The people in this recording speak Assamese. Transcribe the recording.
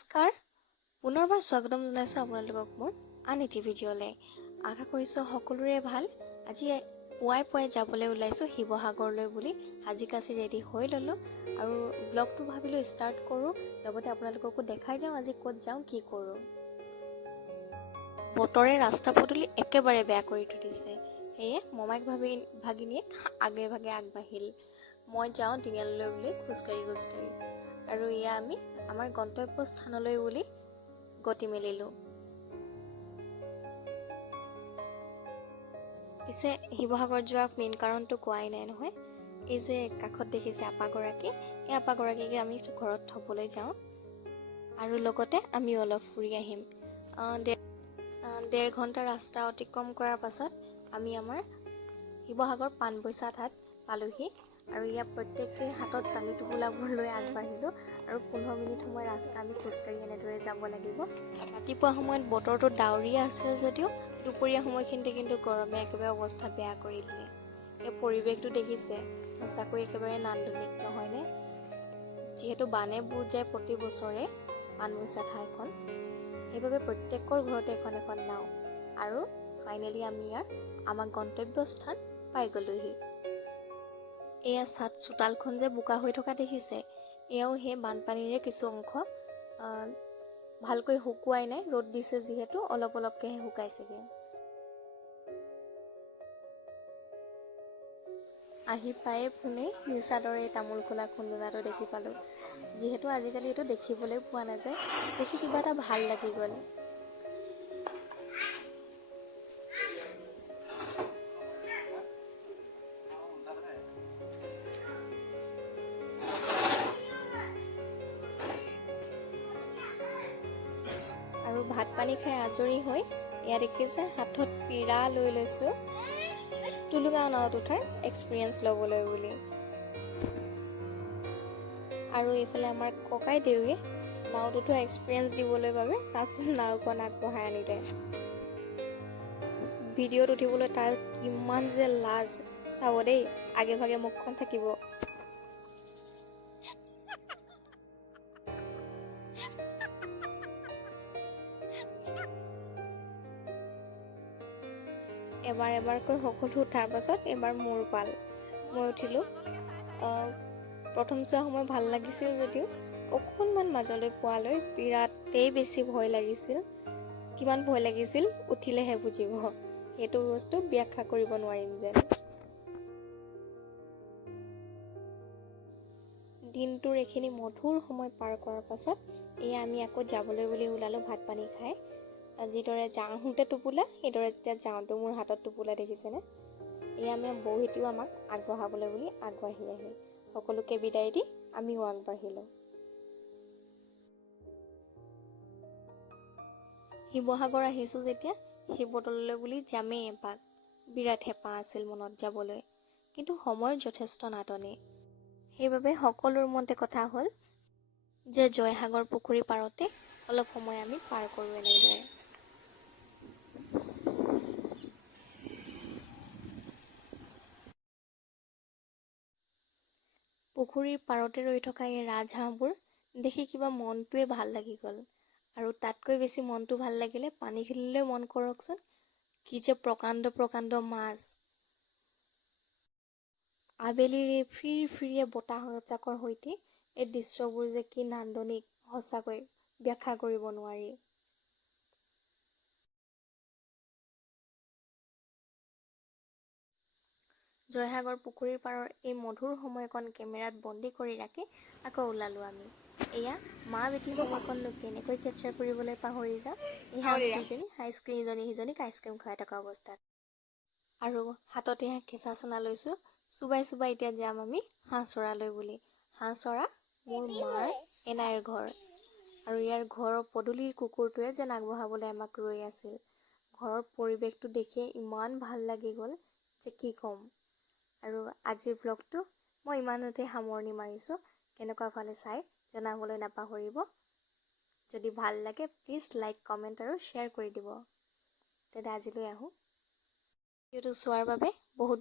নমস্কাৰ, পুনৰবাৰ স্বাগতম জনাইছোঁ আপোনালোকক মোৰ আন এটি ভিডিঅ'লৈ। আশা কৰিছোঁ সকলোৰে ভাল। আজি পুৱাই যাবলৈ ওলাইছোঁ শিৱসাগৰলৈ বুলি সাজি কাচি ৰেডি হৈ ল'লোঁ আৰু ব্লগটো ভাবিলোঁ ষ্টাৰ্ট কৰোঁ, লগতে আপোনালোককো দেখাই যাওঁ আজি ক'ত যাওঁ কি কৰোঁ। বতৰে ৰাস্তা পদূলি একেবাৰে বেয়া কৰি থৈ দিছে, সেয়ে মমাইক ভাগিনীয়ে আগে ভাগে আগবাঢ়িল। মই যাওঁ তিনিআলিলৈ বুলি খোজকাঢ়ি আৰু এয়া আমি আমাৰ গন্তব্য স্থানলৈ বুলি গতি মেলিলোঁ। পিছে শিৱসাগৰ যোৱাৰ মেইন কাৰণটো কোৱাই নাই নহয়। এই যে কাষত দেখিছে আপাগৰাকী, এই আপাগৰাকীকে আমি ঘৰত থ'বলৈ যাওঁ আৰু লগতে আমি অলপ ফুৰি আহিম। 1.5 ঘণ্টা ৰাস্তা অতিক্ৰম কৰাৰ পাছত আমি আমাৰ শিৱসাগৰ পাণবৈছা ঠাইত পালোহি আৰু ইয়াত প্ৰত্যেকেই হাতত দালি টোপোলাবোৰ লৈ আগবাঢ়িলোঁ আৰু 15 মিনিট সময় ৰাস্তা আমি খোজকাঢ়ি এনেদৰে যাব লাগিব। ৰাতিপুৱা সময়ত বতৰটো ডাৱৰীয়া আছিল যদিও দুপৰীয়া সময়খিনিতে কিন্তু গৰমে একেবাৰে অৱস্থা বেয়া কৰি দিলে। এই পৰিৱেশটো দেখিছে, সঁচাকৈ একেবাৰে নান্দনিক নহয়নে? যিহেতু বানে বুৰ যায় প্ৰতি বছৰে পাণবৈছা ঠাইখন, সেইবাবে প্ৰত্যেকৰ ঘৰতে এখন এখন নাও আৰু ফাইনেলি আমি আমাৰ গন্তব্য স্থান পাই গ'লোহি। এয়া চোতালখন যে বোকা হৈ থকা দেখিছে, এয়াও সেই বানপানীৰে কিছু অংশ। ভালকৈ শুকুৱাই নাই, ৰ'দ দিছে যিহেতু অলপকৈহে শুকাইছেগৈ। আহি পায়ে পোনেই নিচা দৰে তামোল খোলা খুন্দোনাটো দেখি পালোঁ। যিহেতু আজিকালি এইটো দেখিবলৈ পোৱা নাযায়, দেখি কিবা এটা ভাল লাগি গ'ল। আৰু ভাত পানী খাই আজৰি হৈ এয়া দেখিছে হাতত পিৰা লৈ লৈছোঁ টুলুঙা নাওত উঠাৰ এক্সপিৰিয়েঞ্চ ল'বলৈ বুলি। আৰু এইফালে আমাৰ ককাই দেউৱে নাওত উঠোৱা এক্সপিৰিয়েঞ্চ দিবলৈ বাবে তাৰপিছত নাওখন আগবঢ়াই আনিলে। ভিডিঅ'ত উঠিবলৈ তাৰ কিমান যে লাজ, চাব দেই, আগে ভাগে মুখখন থাকিব। এবাৰকৈ সকলো উঠাৰ পাছত এবাৰ মোৰ পাল, মই উঠিলোঁ। প্ৰথম চোৱা সময় ভাল লাগিছিল যদিও অকণমান মাজলৈ পোৱালৈ বিৰাটেই বেছি ভয় লাগিছিল। কিমান ভয় লাগিছিল উঠিলেহে বুজিব, সেইটো বস্তু ব্যাখ্যা কৰিব নোৱাৰিম যেন। দিনটোৰ এইখিনি মধুৰ সময় পাৰ কৰাৰ পাছত এয়া আমি আকৌ যাবলৈ বুলি ওলালোঁ ভাত পানী খাই। যিদৰে আহোঁতে টোপোলা, সেইদৰে এতিয়া যাওঁতেও মোৰ হাতত টোপোলা দেখিছেনে? এয়া আমি বৌহেঁতিও আমাক আগবঢ়াবলৈ বুলি আগবাঢ়ি আহিল। সকলোকে বিদায় দি আমিও আগবাঢ়িলোঁ। শিৱসাগৰ আহিছোঁ যেতিয়া শিৱদৌললৈ বুলি যামেই এপাক। বিৰাট হেঁপাহ আছিল মনত যাবলৈ, কিন্তু সময়ৰ যথেষ্ট নাটনি। সেইবাবে সকলোৰ মতে কথা হ'ল যে জয়সাগৰ পুখুৰী পাৰতে অলপ সময় আমি পাৰ কৰোঁ এনেদৰে। পুখুৰীৰ পাৰতে ৰৈ থকা এই ৰাজহাঁহবোৰ দেখি কিবা মনটোৱে ভাল লাগি গ'ল। আৰু তাতকৈ বেছি মনটো ভাল লাগিলে পানীখিনিলৈ মন কৰকচোন, কি যে প্ৰকাণ্ড মাছ। আবেলিৰ এই ফিৰফিৰিয়ে বতাহজাকৰ সৈতে এই দৃশ্যবোৰ যে কি নান্দনিক, সঁচাকৈ ব্যাখ্যা কৰিব নোৱাৰি। জয়সাগৰ পুখুৰীৰ পাৰৰ এই মধুৰ সময়কণ কেমেৰাত বন্দী কৰি ৰাখি আকৌ ওলালোঁ আমি। এয়া মা বেটী সময়কণনো কেনেকৈ কেপচাৰ কৰিবলৈ পাহৰি যাওঁ। এয়া দুজনী ইজনী সিজনীক আইচক্ৰীম খুৱাই থকা অৱস্থাত। আৰু হাততে কেঁচা চানা লৈছোঁ, চুবাই এতিয়া যাম আমি হাঁহচৰালৈ বুলি। হাঁহচৰা মোৰ মাৰ এনাইৰ ঘৰ, আৰু ইয়াৰ ঘৰৰ পদূলিৰ কুকুৰটোৱে যেন আগবঢ়াবলৈ আমাক ৰৈ আছিল। ঘৰৰ পৰিৱেশটো দেখিয়ে ইমান ভাল লাগি গ'ল যে কি ক'ম। আৰু আজিৰ ব্লগটো মই ইমানতে সামৰণি মাৰিছোঁ। কেনেকুৱা পালে চাই জনাবলৈ নাপাহৰিব। যদি ভাল লাগে প্লিজ লাইক, কমেণ্ট আৰু শ্বেয়াৰ কৰি দিব। তেন্তে আজিলৈ আহোঁ। ভিডিঅ'টো চোৱাৰ বাবে বহুত